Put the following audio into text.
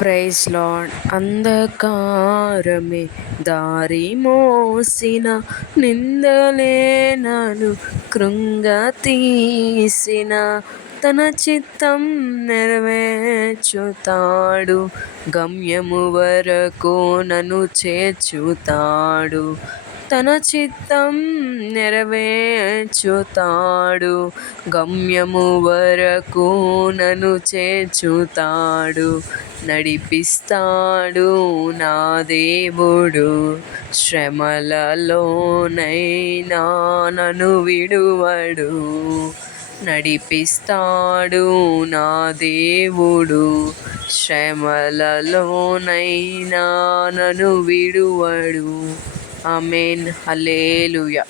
Praise lord. అంధకారమే దారి మోసిన, నిందలే నన్ను కృంగతీసిన, తన చిత్తం నెరవేర్చుతాడు, గమ్యము వరకు నన్ను చేర్చుతాడు. తన చిత్తం నెరవేర్చుతాడు, గమ్యము వరకు నన్ను చేర్చుతాడు. నడిపిస్తాడు నా దేవుడు, శ్రమలలోనైనా నన్ను విడువడు. నడిపిస్తాడు నా దేవుడు, శ్రమలలోనైనా నన్ను విడువడు. ఆమేన్. హల్లెలూయా.